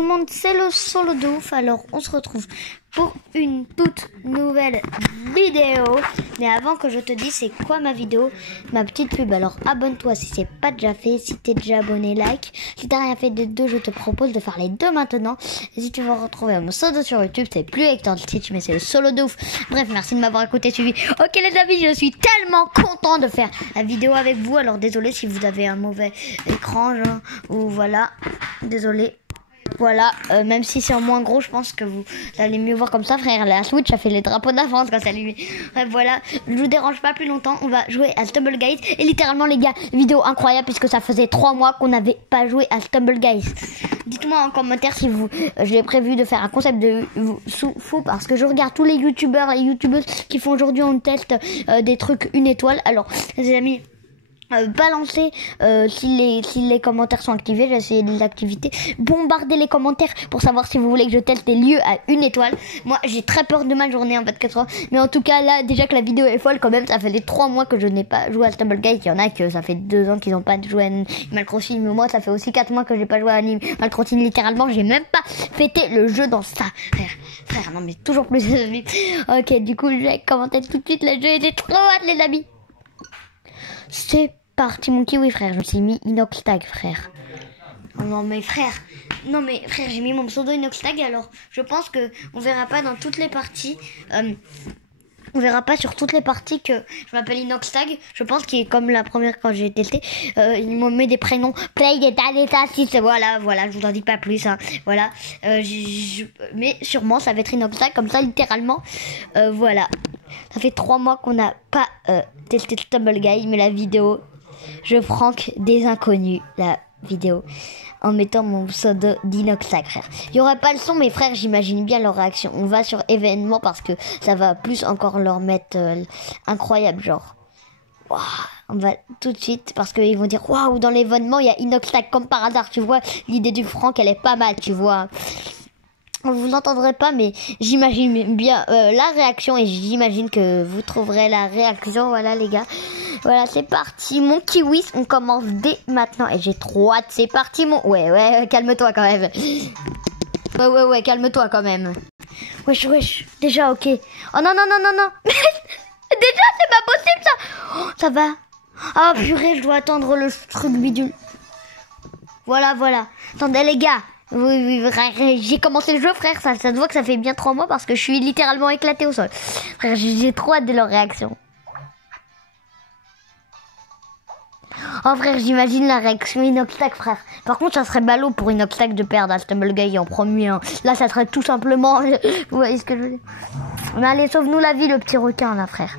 le monde, c'est le solo de ouf. Alors on se retrouve pour une toute nouvelle vidéo. Mais avant que je te dise c'est quoi ma vidéo, ma petite pub. Alors abonne-toi si c'est pas déjà fait. Si t'es déjà abonné, like. Si t'as rien fait des deux, je te propose de faire les deux maintenant. Et si tu veux retrouver mon pseudo sur YouTube, c'est plus Hector Stitch, mais c'est le solo de ouf. Bref, merci de m'avoir écouté, suivi. Ok les amis, je suis tellement content de faire la vidéo avec vous. Alors désolé si vous avez un mauvais écran, genre, ou voilà, désolé. Voilà, même si c'est en moins gros, je pense que vous allez mieux voir comme ça, frère. La Switch, ça fait les drapeaux de la France quand ça lui. Bref, voilà, je vous dérange pas plus longtemps. On va jouer à Stumble Guys. Et littéralement, les gars, vidéo incroyable puisque ça faisait 3 mois qu'on n'avait pas joué à Stumble Guys. Dites-moi en commentaire si vous, j'ai prévu de faire un concept de fou parce que je regarde tous les youtubeurs et youtubeuses qui font aujourd'hui en test des trucs 1 étoile. Alors, les amis. Balancer si les commentaires sont activés, j'ai essayé de les activer. Bombardez les commentaires pour savoir si vous voulez que je teste des lieux à 1 étoile. Moi j'ai très peur de ma journée en 24 heures. Mais en tout cas là déjà que la vidéo est folle quand même. Ça fait les 3 mois que je n'ai pas joué à Stumble Guys. Il y en a que ça fait 2 ans qu'ils n'ont pas joué à Animal Crossing. Mais moi ça fait aussi 4 mois que j'ai pas joué à Animal Crossing. Littéralement j'ai même pas fêté le jeu dans ça. Frère non mais toujours plus. Ok du coup je vais commenter tout de suite le jeu. J'ai trop hâte les amis. C'est parti mon kiwi frère, je me suis mis Inoxtag frère. Non mais frère, j'ai mis mon pseudo Inoxtag. Alors je pense que on verra pas dans toutes les parties. On verra pas sur toutes les parties que je m'appelle Inoxtag. Je pense qu'il est comme la première quand j'ai testé. Ils m'ont mis des prénoms Play, Data, 6. Voilà, je vous en dis pas plus. Hein. Voilà. Mais sûrement ça va être Inoxtag comme ça littéralement. Voilà. Ça fait 3 mois qu'on n'a pas testé Stumble Guys, mais la vidéo, je franque des inconnus, la vidéo, en mettant mon pseudo d'Inoxtag, frère. Il n'y aura pas le son, mais frère, j'imagine bien leur réaction. On va sur événement parce que ça va plus encore leur mettre incroyable, genre. Wow, on va tout de suite parce qu'ils vont dire waouh, dans l'événement, il y a Inoxtag comme par hasard, tu vois. L'idée du Franck, elle est pas mal, tu vois. Vous n'entendrez pas, mais j'imagine bien la réaction et j'imagine que vous trouverez la réaction. Voilà les gars. Voilà, c'est parti. Mon kiwi, on commence dès maintenant et j'ai trop hâte. C'est parti mon... Ouais, calme-toi quand même. Ouais, calme-toi quand même. Wesh. Déjà, ok. Oh non. Déjà, c'est pas possible ça. Oh, ça va. Ah purée, je dois attendre le truc bidule. Voilà. Attendez les gars. Oui, j'ai commencé le jeu, frère. Ça se voit que ça fait bien 3 mois parce que je suis littéralement éclaté au sol. Frère, j'ai trop hâte de leur réaction. Oh frère, j'imagine la réaction Inoxtag, frère. Par contre, ça serait ballot pour Inoxtag de perdre à Stumble Guys en premier. Hein. Là, ça serait tout simplement... Vous voyez ce que je veux dire? Mais allez, sauve-nous la vie, le petit requin, là, frère.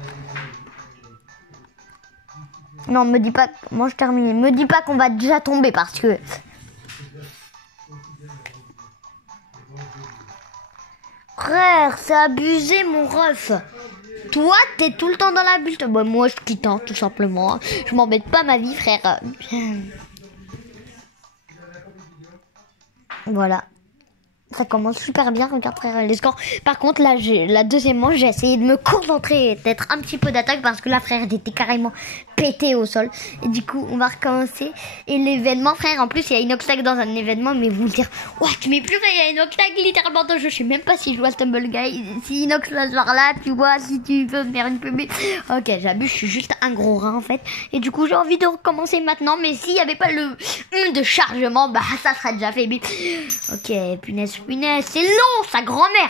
Non, me dis pas... Moi, je termine. Me dis pas qu'on va déjà tomber parce que... Frère, c'est abusé, mon ref. Toi, t'es tout le temps dans la bulle. Bah, moi, je quitte, hein, tout simplement. Je m'embête pas ma vie, frère. Voilà. Ça commence super bien, regarde frère les scores. Par contre là, la deuxième manche, j'ai essayé de me concentrer et d'être un petit peu d'attaque parce que là frère, il était carrément pété au sol. Et du coup, on va recommencer. Et l'événement frère, en plus il y a Inoxtag dans un événement, mais vous dire, what, mais plus il y a Inoxtag littéralement dans le jeu. Je sais même pas si je joue à Stumble Guys. Si Inox genre là, tu vois, si tu veux me faire une pub. Ok, j'abuse, je suis juste un gros rat en fait. Et du coup, j'ai envie de recommencer maintenant, mais s'il y avait pas le de chargement, bah ça serait déjà fait. Ok, punaise, c'est long, sa grand-mère.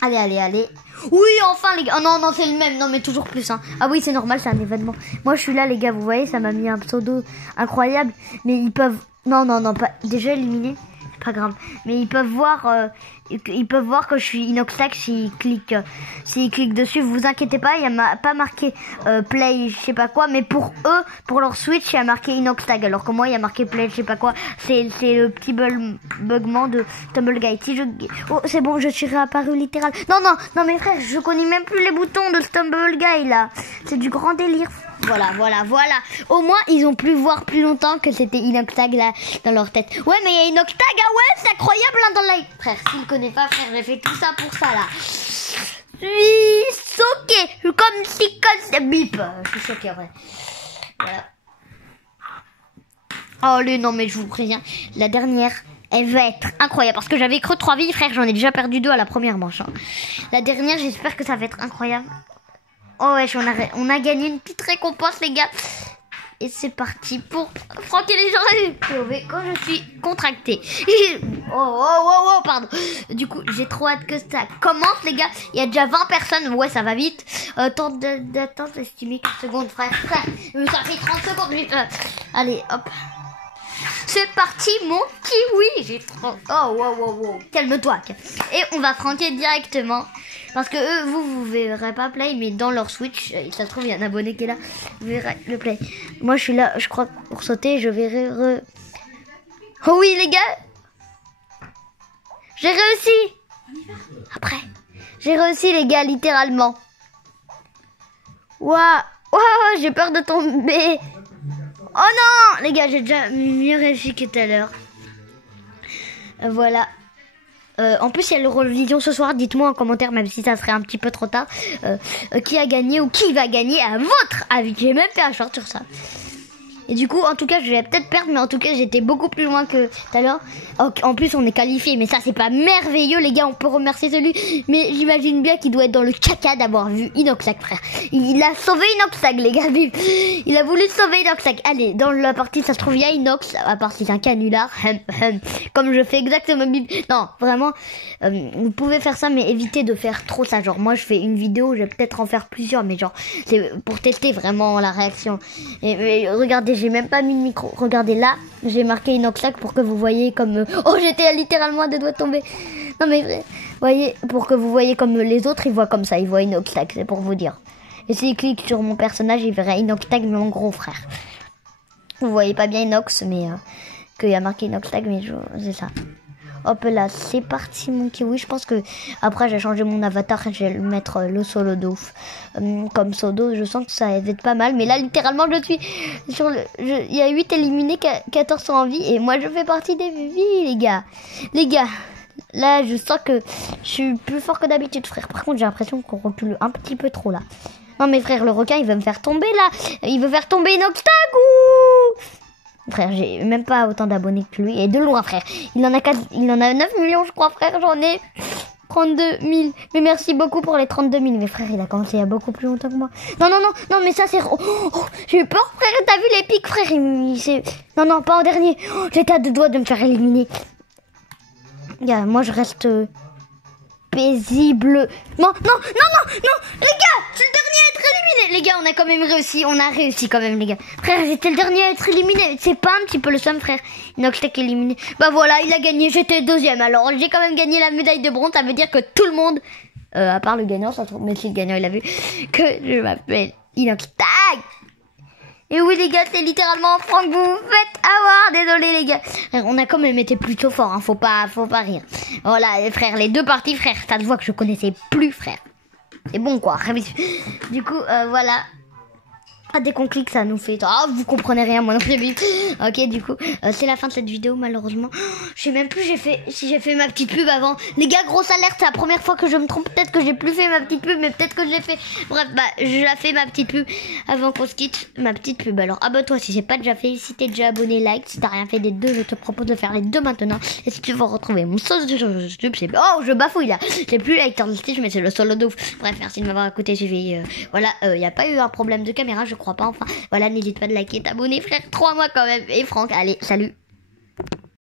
Allez. Oui, enfin, les gars. Oh non, c'est le même. Non, mais toujours plus. Hein. Ah oui, c'est normal, c'est un événement. Moi, je suis là, les gars. Vous voyez, ça m'a mis un pseudo incroyable. Mais ils peuvent... Non, pas... Déjà éliminé. C'est pas grave. Mais ils peuvent voir que je suis Inoxtag s'ils cliquent dessus. Vous inquiétez pas, il n'y a pas marqué play, je sais pas quoi. Mais pour eux, pour leur Switch, il y a marqué Inoxtag. Alors que moi, il y a marqué play, je sais pas quoi. C'est le petit bugment de Stumble Guys. Si je... Oh, c'est bon, je suis réapparu littéral. Non, mes frères, je connais même plus les boutons de Stumble Guys, là. C'est du grand délire. Voilà. Au moins, ils ont pu voir plus longtemps que c'était Inoxtag là dans leur tête. Ouais, mais il y a Inoxtag, ah ouais, c'est incroyable hein, dans la... Frère, s'il ne connaît pas, frère, j'ai fait tout ça pour ça là. Je suis choqué, comme si comme bip. Je suis choqué, ouais. Voilà. Oh, non, mais je vous préviens, la dernière Elle va être incroyable parce que j'avais cru 3 vies, frère. J'en ai déjà perdu 2 à la première manche. Hein. La dernière, j'espère que ça va être incroyable. Oh ouais, on a gagné une petite récompense, les gars. Et c'est parti pour Franck et les gens POV quand je suis contractée. Oh, pardon. Du coup, j'ai trop hâte que ça commence, les gars. Il y a déjà 20 personnes. Ouais, ça va vite. Temps d'attente estimé 15 secondes, frère. Ça fait 30 secondes. Allez, hop. C'est parti, mon kiwi. J'ai trop... Oh, wow. Calme-toi. Et on va franquer directement. Parce que eux, vous verrez pas play, mais dans leur Switch, ça se trouve, il y a un abonné qui est là. Vous verrez le play. Moi, je suis là, je crois, pour sauter, je verrai... Oh oui, les gars. J'ai réussi. Après, j'ai réussi, les gars, littéralement. Waouh, j'ai peur de tomber. Oh non, les gars, j'ai déjà mieux réussi que tout à l'heure. Voilà. En plus, il y a l'Eurovision ce soir. Dites-moi en commentaire, même si ça serait un petit peu trop tard, qui a gagné ou qui va gagner à votre avis. J'ai même fait un short sur ça. Et du coup, en tout cas, je vais peut-être perdre, mais en tout cas, j'étais beaucoup plus loin que tout à l'heure. En plus, on est qualifié, mais ça, c'est pas merveilleux, les gars. On peut remercier celui. Mais j'imagine bien qu'il doit être dans le caca d'avoir vu Inoxac, frère. Il a sauvé Inoxac, les gars. Il a voulu sauver Inoxac. Allez, dans la partie, ça se trouve, il y a Inox, à part si c'est un canular. Comme je fais exactement. Non, vraiment, vous pouvez faire ça, mais évitez de faire trop ça. Genre, moi, je fais une vidéo, je vais peut-être en faire plusieurs, mais genre, c'est pour tester vraiment la réaction. Et regardez, j'ai même pas mis le micro. Regardez là, j'ai marqué Inoxac pour que vous voyez comme... Oh, j'étais littéralement à 2 doigts de tomber. Non mais vrai, voyez, pour que vous voyez comme les autres, ils voient comme ça, ils voient Inoxac, c'est pour vous dire. Et s'ils cliquent sur mon personnage, ils verraient Inoxac, mais mon gros frère. Vous voyez pas bien Inox, mais qu'il y a marqué Inoxac, mais c'est ça. Hop là, c'est parti mon kiwi. Je pense que après j'ai changé mon avatar, je vais le mettre le solo d'ouf. Comme solo, je sens que ça va être pas mal. Mais là littéralement je suis sur le... Il y a 8 éliminés, 14 sont en vie. Et moi je fais partie des vies, les gars. Les gars, là je sens que je suis plus fort que d'habitude, frère. Par contre j'ai l'impression qu'on recule un petit peu trop là. Non mais frère, le requin il veut me faire tomber là. Il veut faire tomber Inoxac ou... Frère, j'ai même pas autant d'abonnés que lui. Et de loin, frère. Il en a 9 millions, je crois, frère. J'en ai 32 000. Mais merci beaucoup pour les 32 000. Mais frère, il a commencé il y a beaucoup plus longtemps que moi. Non, mais ça, c'est... j'ai eu peur, frère. T'as vu les pics, frère? Non, pas en dernier. J'étais à 2 doigts de me faire éliminer. Moi, je reste paisible. Non. Les gars, c'est le dernier à être éliminé. Les gars, on a quand même réussi. On a réussi quand même, les gars. Frère, j'étais le dernier à être éliminé. C'est pas un petit peu le seum, frère. Inoxac éliminé. Bah voilà, il a gagné. J'étais 2e. Alors, j'ai quand même gagné la médaille de bronze. Ça veut dire que tout le monde, à part le gagnant, ça se trouve, mais si le gagnant, il a vu que je m'appelle Inoxac. Et oui les gars, c'est littéralement Franck, vous vous faites avoir, désolé les gars. Frère, on a quand même été plutôt fort, hein, faut pas rire. Voilà, frère, les 2 parties, frère, ça se voit que je connaissais plus, frère. C'est bon quoi. Du coup, voilà. Dès qu'on clique, ça nous fait... Ah, vous comprenez rien, moi non plus. Ok, du coup, c'est la fin de cette vidéo, malheureusement. Je sais même plus si j'ai fait ma petite pub avant. Les gars, grosse alerte, c'est la première fois que je me trompe. Peut-être que j'ai plus fait ma petite pub, mais peut-être que j'ai fait... Bref, je la fais ma petite pub avant qu'on se quitte. Ma petite pub. Alors, abonne-toi si c'est pas déjà fait. Si t'es déjà abonné, like. Si t'as rien fait des 2, je te propose de faire les 2 maintenant. Et si tu veux retrouver mon sauce de YouTube, c'est... Oh, je bafouille là. J'ai plus like dans le stitch, mais c'est le solo de ouf. Bref, merci de m'avoir écouté. Voilà, y a pas eu un problème de caméra, je crois pas, enfin voilà, n'hésite pas de liker, t'abonner frère, 3 mois quand même. Et Franck, allez, salut.